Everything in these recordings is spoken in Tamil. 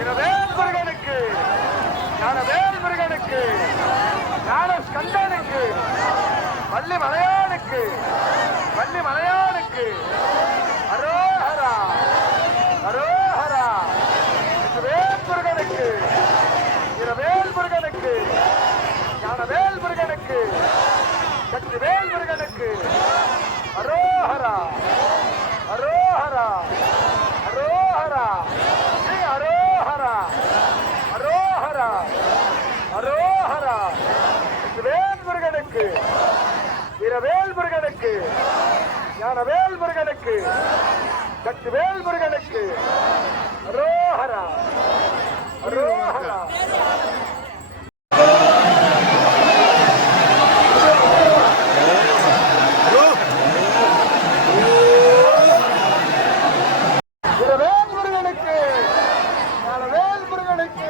இரவேல் முருகனுக்கு ஞானவேல் முருகனுக்கு ஞான ஸ்கந்தனுக்கு வள்ளி மலையானுக்கு வள்ளி மலையானுக்கு அரோஹரா அரோஹரா இரவேல் முருகனுக்கு இரவேல் முருகனுக்கு ஞானவேல் முருகனுக்கு சக்திவேல் முருகனுக்கு முருகனுக்கு இரவேல் முருகனுக்கு ஞானவேல் முருகனுக்கு சக்திவேல் முருகனுக்கு அரோஹரா அரோஹரா வீரவேல் முருகனுக்கு ஞானவேல் முருகனுக்கு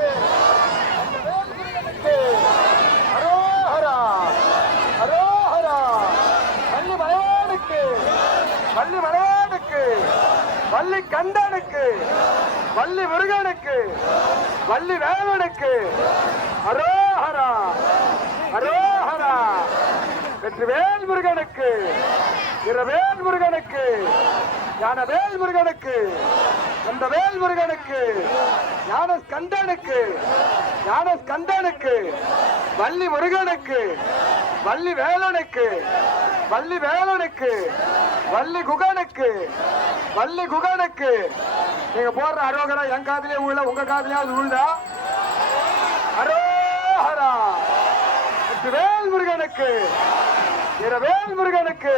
சக்திவேல் முருகனுக்கு அரோஹரா அரோஹரா வள்ளி மலையானுக்கு வள்ளி மலையானுக்கு வள்ளி கண்டனுக்கு வள்ளி முருகனுக்கு வள்ளி வேலனுக்கு அரோஹரா அரோஹரா வெற்றிவேல் முருகனுக்கு இரவேல் முருகனுக்கு ஞானவேல் முருகனுக்கு அந்த வேல் முருகனுக்கு ஞான ஸ்கந்தனுக்கு ஞான ஸ்கந்தனுக்கு வள்ளி முருகனுக்கு வள்ளி வேலனுக்கு வள்ளி வேலனுக்கு வள்ளி குகனுக்கு வள்ளி குகனுக்கு. நீங்க போடுற அரோகரா என் காதலே உள்ள உங்க காதுலயாவது உள்ள அரோஹரா வேல் முருகனுக்கு இரவேல் முருகனுக்கு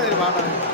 del Barra.